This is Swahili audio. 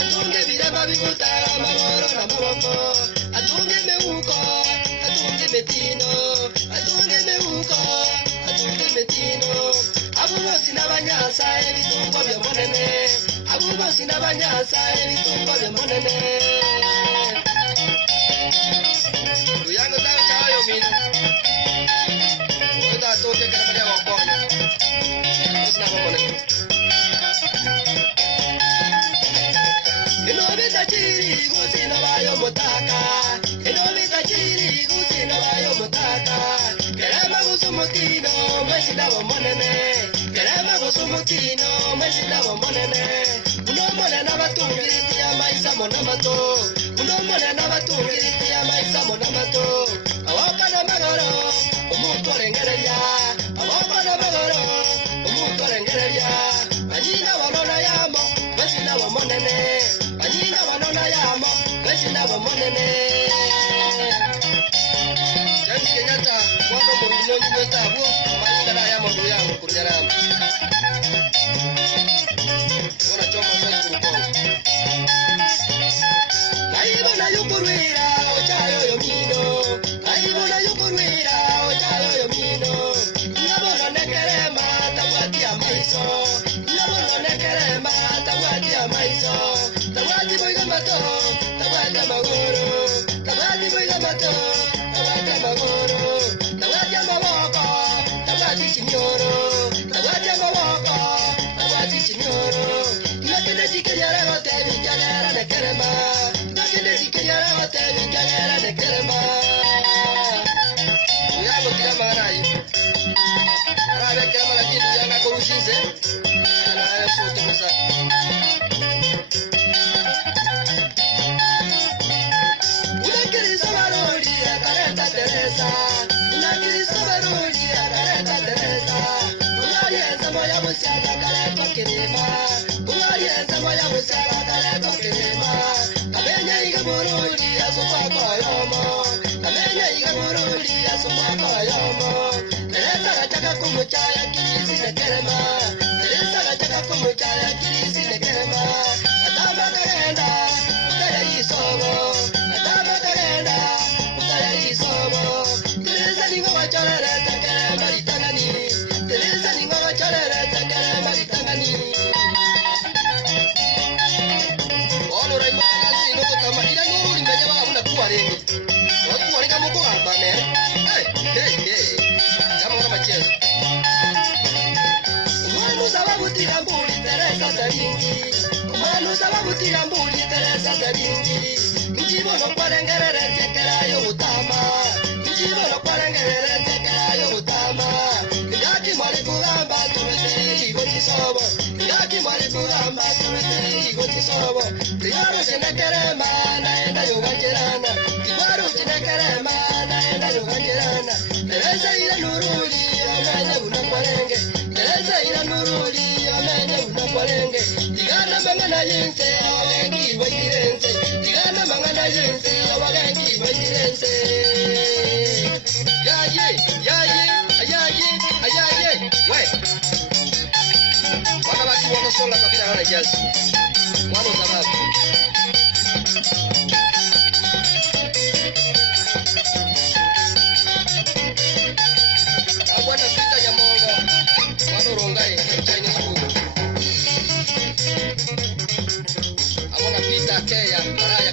atunge birema bikutara amagoro n'amaboko, atunge meuko, atunge metino, atunge meuko, atunge metino. Abugo sinabanyasa ebitungo byomonene, abugo sinabanyasa ebitungo byomonene. Uyango tayo chayo mino. Oita toke karabaria wakonya. Sina wamonene. Enobita chiri gusino bayo motaka, enobita chiri gusino bayo motaka. Kerema gusumutino, mesina wamonene. Kerema gusumutino, mesina wamonene. Unomone nabatungiriti ya maisa monamato, unomone nabatungiriti ya maisa monamato. Awoka na magoro, umutu arengereya, awoka na magoro, umutu arengereya. Anyina wanona yamo, mesina wamonene. Anyina wanona yamo, mesina wamonene. James Kenyatta, wano muruno njweta abuo, manyinga na yamo ndu yangu kurunyarama. Ora choma sai kurukongo. Naibona yukurwira, ochayo yomino. Naibona yukurwira, ochayo yomino. Nabona nekerema, tawati amaiso. Nabona nekerema, tawati amaiso. Tawati boiga mato, tawati amagoro. Tawati boiga mato, tawati amagoro. Tawati amawoko, tawati chinyoro. Tawati amawoko, tawati chinyoro. Nakende sikeyara hote, vikagara nekerema. Nakende sikeyara hote, vikagara nekerema. Uyango kila maranai. Arabe kila marajini yana kurushize. Yana haya sote mesa. Unakiriza baruri akareta Teresa. Unakiriza baruri akareta Teresa. Unalienza moya musiaga akareta kirima. Unalienza moya musiaga akareta kirima. Amenya iga bururi asuma kwa yomo. Amenya iga bururi asuma kwa yomo. Teresa gataka kumuchaya kirisi nekerema. Teresa gataka kumuchaya kirisi nekerema. Atamba karenda, ukaya yisogo. Atamba karenda, ukaya yisogo. Teresa ningo wacharere tekerema litangani. Teresa ningo wacharere tekerema litangani. Ono raimana sino kutama ila nuru limenya waka muna kuwa rengi. Wakuwa renga moko hapa mere. Hey. Jama wana machezo. Umanu sababu tigambuli Teresa sabingi. Umanu sababu tigambuli Teresa sabingi. Njibono kwa rengerere tekerayo utama. Njibono kwa rengerere tekerayo utama. Ngaki mwali kuramba tumitiri igotisobo. Ngaki mwali kuramba tumitiri igotisobo. Tigaru chinekerema naenda yugajerana. Tigaru chinekerema naenda yugajerana. Teresa ila nuruli amenye unakwarenge. Teresa ila nuruli amenye unakwarenge. Tigana mangana yinse awagengi wajirense. Tigana mangana yinse awagengi wajirense. Ayaye. We. Wakabaki wakasola kabila hana jazi. Mwano sababu. Agwana sita ya mongo. Wano rongai. Chinese food. Agwana pizza keya. Maraya